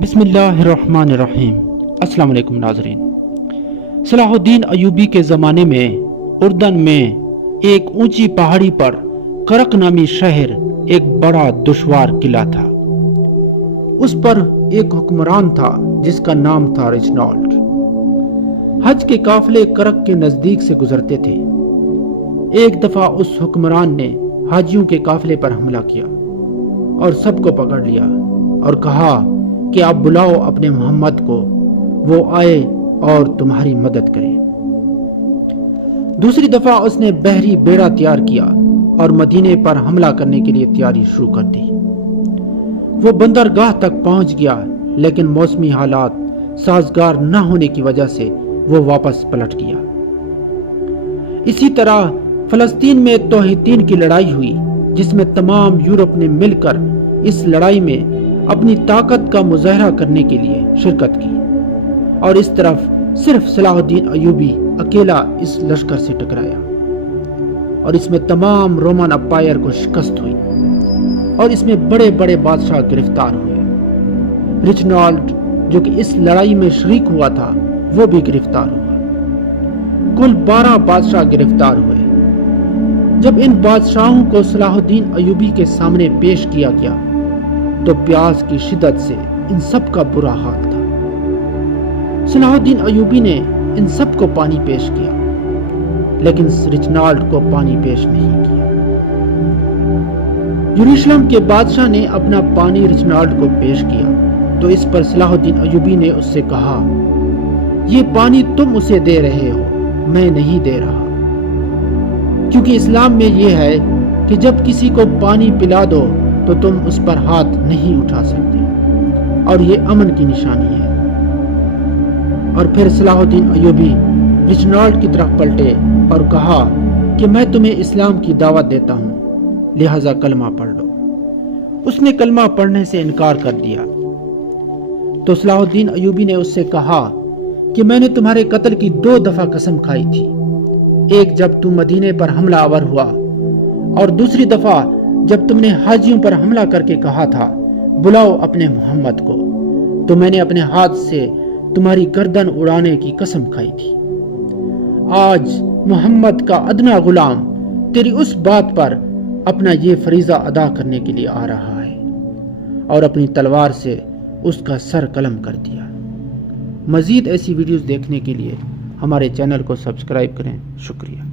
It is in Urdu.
بسم اللہ الرحمن الرحیم۔ السلام علیکم ناظرین۔ صلاح الدین ایوبی کے زمانے میں اردن میں ایک اونچی پہاڑی پر کرک نامی شہر ایک بڑا دشوار قلعہ تھا۔ اس پر ایک حکمران تھا جس کا نام تھا رچنالڈ۔ حج کے قافلے کرک کے نزدیک سے گزرتے تھے۔ ایک دفعہ اس حکمران نے حاجیوں کے قافلے پر حملہ کیا اور سب کو پکڑ لیا اور کہا کہ آپ بلاؤ اپنے محمد کو، وہ آئے اور تمہاری مدد کرے۔ دوسری دفعہ اس نے بحری بیڑا تیار کیا اور مدینے پر حملہ کرنے کے لیے تیاری شروع کر دی۔ وہ بندرگاہ تک پہنچ گیا، لیکن موسمی حالات سازگار نہ ہونے کی وجہ سے وہ واپس پلٹ گیا۔ اسی طرح فلسطین میں توحیدین کی لڑائی ہوئی، جس میں تمام یورپ نے مل کر اس لڑائی میں اپنی طاقت کا مظاہرہ کرنے کے لیے شرکت کی، اور اس طرف صرف صلاح الدین ایوبی اکیلا اس لشکر سے ٹکرایا، اور اس میں تمام رومن امپائر کو شکست ہوئی، اور اس میں بڑے بڑے بادشاہ گرفتار ہوئے۔ رچنالڈ جو کہ اس لڑائی میں شریک ہوا تھا وہ بھی گرفتار ہوا۔ کل 12 بادشاہ گرفتار ہوئے۔ جب ان بادشاہوں کو صلاح الدین ایوبی کے سامنے پیش کیا گیا تو پیاس کی شدت سے ان سب کا برا حال تھا۔ صلاح الدین ایوبی نے ان سب کو پانی پیش کیا، لیکن رچنالڈ کو پانی پیش نہیں کیا۔ یروشلم کے بادشاہ نے اپنا پانی رچنالڈ کو پیش کیا تو اس پر صلاح الدین ایوبی نے اس سے کہا، یہ پانی تم اسے دے رہے ہو، میں نہیں دے رہا، کیونکہ اسلام میں یہ ہے کہ جب کسی کو پانی پلا دو تو تم اس پر ہاتھ نہیں اٹھا سکتے، اور یہ امن کی نشانی ہے۔ اور پھر صلاح الدین ایوبی رچنالڈ کی طرف پلٹے اور کہا کہ میں تمہیں اسلام کی دعوت دیتا ہوں، لہذا کلمہ پڑھ لو۔ اس نے کلمہ پڑھنے سے انکار کر دیا تو صلاح الدین ایوبی نے اس سے کہا کہ میں نے تمہارے قتل کی 2 دفعہ قسم کھائی تھی، ایک جب تم مدینے پر حملہ آور ہوا، اور دوسری دفعہ جب تم نے حاجیوں پر حملہ کر کے کہا تھا بلاؤ اپنے محمد کو، تو میں نے اپنے ہاتھ سے تمہاری گردن اڑانے کی قسم کھائی تھی۔ آج محمد کا ادنا غلام تیری اس بات پر اپنا یہ فریضہ ادا کرنے کے لیے آ رہا ہے، اور اپنی تلوار سے اس کا سر قلم کر دیا۔ مزید ایسی ویڈیوز دیکھنے کے لیے ہمارے چینل کو سبسکرائب کریں۔ شکریہ۔